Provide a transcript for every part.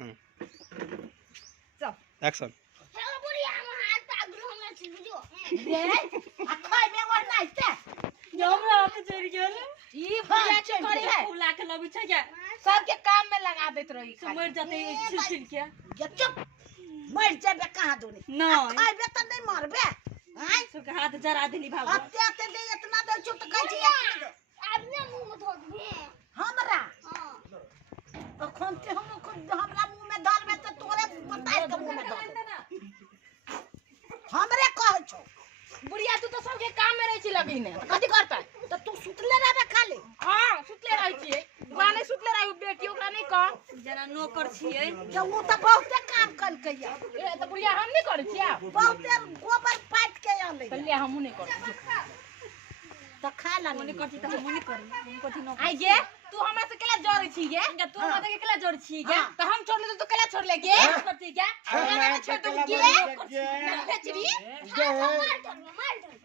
चल action hello बुढ़िया हम हाथ पागल हम छी बुझो रे अखै में और नाचते हमरा पे चढ़ गेल ई बुढ़िया के करे है फुला के लबी छै क्या सबके काम में लगा देत रही समझ जाते छिल छिल के ये चुप मर जाबे कहां दोनी नहीं खाइबे त नहीं मरबे हां सबके हाथ जरा देली भागो अत्ते दे इतना दे चुप त कह छी आपने मुंह में धो दिए हमरा हां तो खोनते हम हमरा मुंह में धरबे त तोरे बताई के मुंह में धर हमरे कह छो बुढ़िया तू तो सबके काम में रही छी लगीने कथि करता तो तू सुतले रहबे खाली हां सुतले रहै छियै गाने सुतले रहै बेटी ओकरा नहीं कह जना नौकर छियै जो वो तो बहुते काम कर के या ए त बुढ़िया हम नहीं करै छियै बहुते गोबर पाट के आले पहले हम नहीं करै तो खा ला नहीं करती त हम नहीं करै हम कथि न आई गे तू हमरा से केला जरे छी गे तू हमरा के केला जोड़ छी क्या तो हम छोड़ ले तो केला छोड़ ले गे करती क्या हमरा के छोड़ दू गे बेचरी मार दो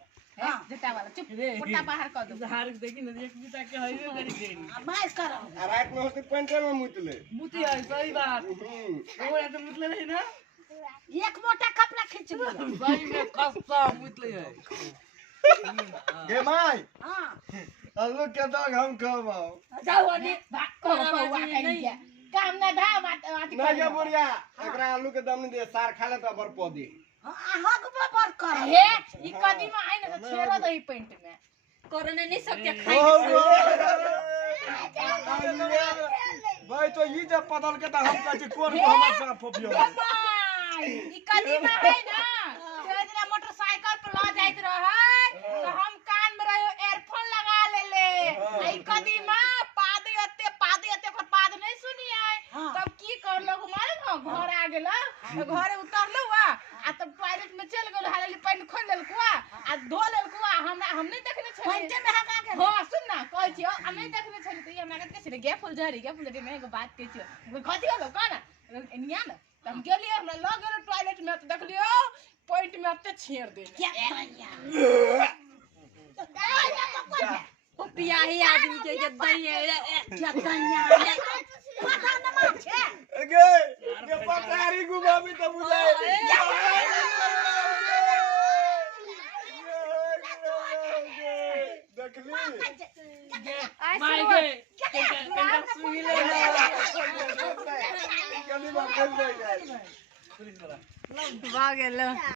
हां जटा वाला चुप पुट्टा बाहर कर दो हार देखी न एक बिता के हइबे करी दे मार कर रात में होते पेंटे में मुतले मुती है सही बात ओरा तो मुतले नहीं ना एक मोटा कपड़ा खींच लो सही में कस्ता मुतले है गे माई हां आलू के दाग हम खाओ जाओ अभी भाग कर पौवा कहीं के काम ना धा बात ना गे बुढ़िया एकरा आलू के दम नहीं दे सार खा ले तो बर पौधी हक बबर कर हे ई कदीमा आई ना छेरो दही पेंट में करने नहीं सकते खाई भाई तो ये जब बदल के तो हम कहते कोन को हमर साथ फोपियो ई कदीमा है ना तेरा मोटरसाइकिल पर ला जाइत रहे तो हम कान में रहो एयरफोन लगा ले ई कदीमा पादे अते ओकर पाद नहीं सुनी आए तब की करलो मालूम हो घर आ गेला घरे उतरलो आ तब टॉयलेट में चल गेल हाली पानी खोल लेलको आ धो लेलको हम नहीं देखने छले पंचे में हगा के हां सुन ना कहै छियो हम नहीं देखने छले त ई हमरा के छले गे फुल झड़ी में एगो बात कहै छियो कथि होलो का ना एनिया ना त हम गेलिए हमरा ल गेल टॉयलेट में त देखलियो पॉइंट में अते छेड़ दे ओ पियाही आदमी के दैया पता न मार छे गे ये पतारी गुबाबी तो बुझाए देखली माय गे कंगा सुई ले कली बात कर दे भाग गेलो